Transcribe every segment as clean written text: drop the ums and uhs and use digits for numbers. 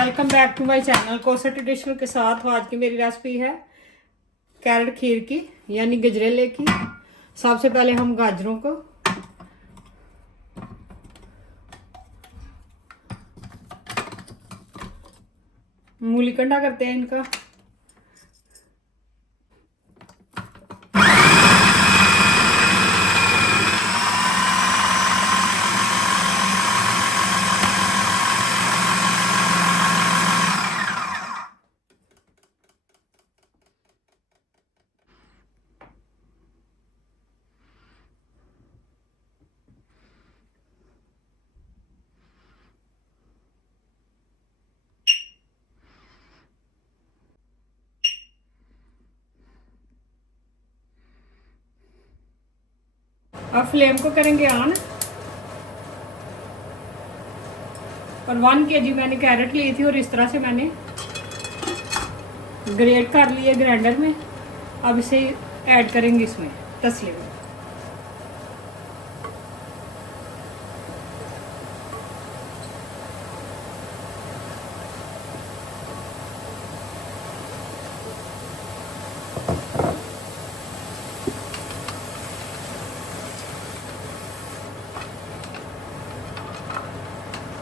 Welcome back to my channel Kosa traditional के साथ। आज की मेरी रेसिपी है कैरेट खीर की यानी गजरेले की। सबसे पहले हम गाजरों को मूली कंडा करते हैं इनका। अब फ्लेम को करेंगे ऑन। और 1 kg मैंने कैरेट ली थी और इस तरह से मैंने ग्रेट कर लिए ग्राइंडर में। अब इसे ऐड करेंगे इसमें तसले में।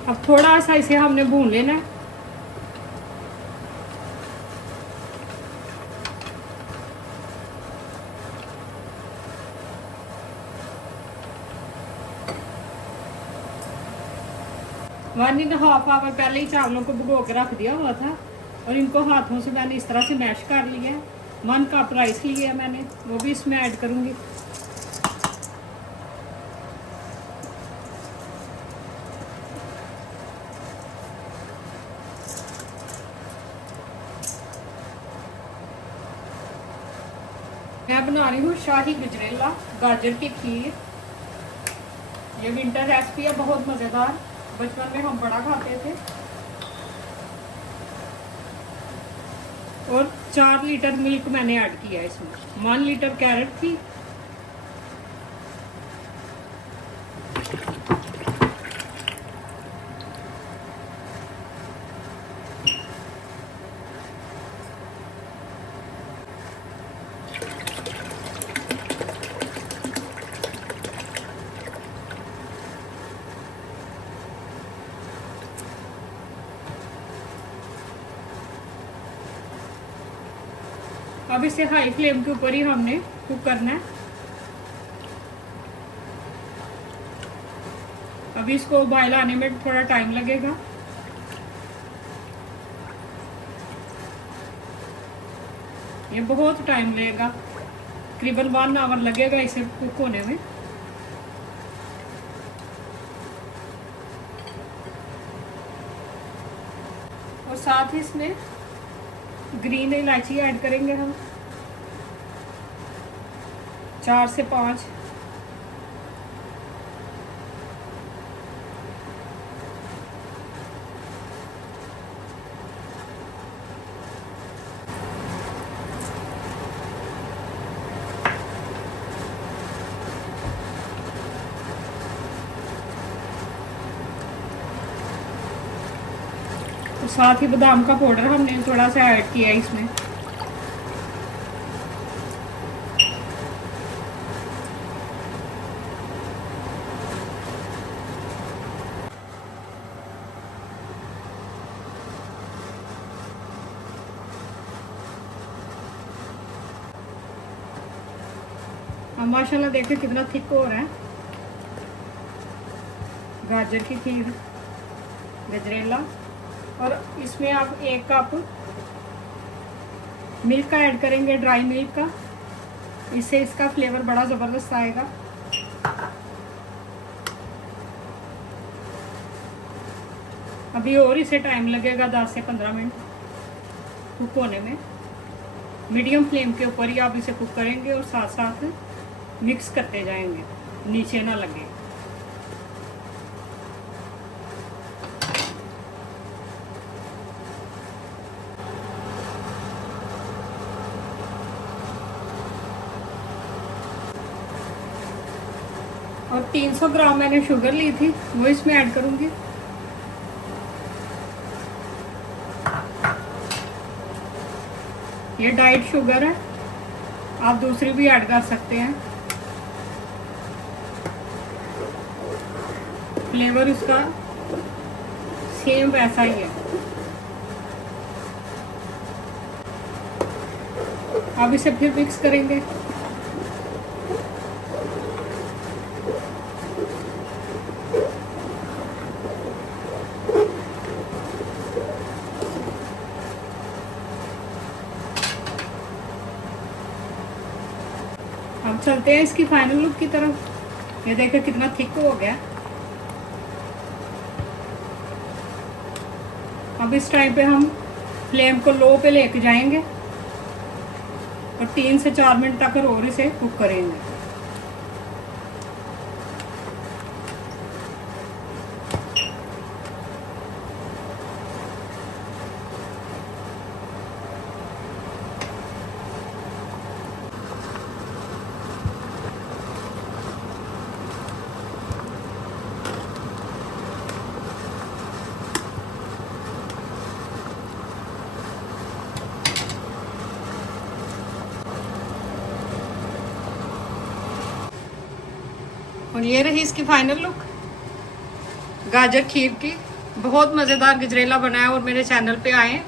अब थोड़ा सा इसे हमने भून लेना है। वन एंड हाफ आवर पहले ही चावलों को भिगो के रख दिया हुआ था और इनको हाथों से मैंने इस तरह से मैश कर लिया है। 1 कप राइस लिया है मैंने, वो भी इसमें ऐड करूंगी। मैं बना रही हूँ शाही गजरेला गाजर की खीर। ये विंटर रेसिपी है, बहुत मज़ेदार। बचपन में हम बड़ा खाते थे। और 4 लीटर मिल्क मैंने ऐड किया है इसमें। 1 लीटर कैरेट थी। अब इसे हाई फ्लेम के ऊपर ही हमने कुक करना है। अभी इसको उबाल आने में थोड़ा टाइम लगेगा। ये बहुत टाइम लगेगा, तकरीबन 1 आवर लगेगा इसे कुक होने में। और साथ ही इसमें ग्रीन इलायची ऐड करेंगे हम 4 से 5। तो साथ ही बादाम का पाउडर हमने थोड़ा सा ऐड किया है इसमें। अब माशाल्लाह देखिए कितना थिक हो रहा है गाजर की खीर गजरेला। और इसमें आप 1 कप मिल्क का ऐड करेंगे, ड्राई मिल्क का। इससे इसका फ्लेवर बड़ा ज़बरदस्त आएगा। अभी और इसे टाइम लगेगा 10 से 15 मिनट कुक होने में। मीडियम फ्लेम के ऊपर ही आप इसे कुक करेंगे और साथ साथ मिक्स करते जाएंगे, नीचे ना लगे। और 300 ग्राम मैंने शुगर ली थी, वो इसमें ऐड करूंगी। ये डाइट शुगर है, आप दूसरी भी ऐड कर सकते हैं। फ्लेवर उसका सेम वैसा ही है। अब इसे फिर मिक्स करेंगे। अब चलते हैं इसकी फाइनल लुक की तरफ। ये देखो कितना थिक हो गया। अब इस टाइम पे हम फ्लेम को लो पे लेके जाएंगे और 3 से 4 मिनट तक और इसे कुक करेंगे। और ये रही इसकी फाइनल लुक गाजर खीर की। बहुत मज़ेदार गजरेला बनाया। और मेरे चैनल पे आए,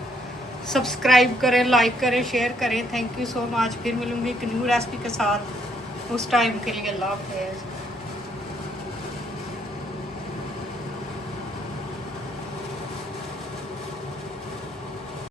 सब्सक्राइब करें, लाइक करें, शेयर करें। Thank you so much. फिर मिलूंगी एक न्यू रेसिपी के साथ। उस टाइम के लिए अल्लाह हाफ़िज़।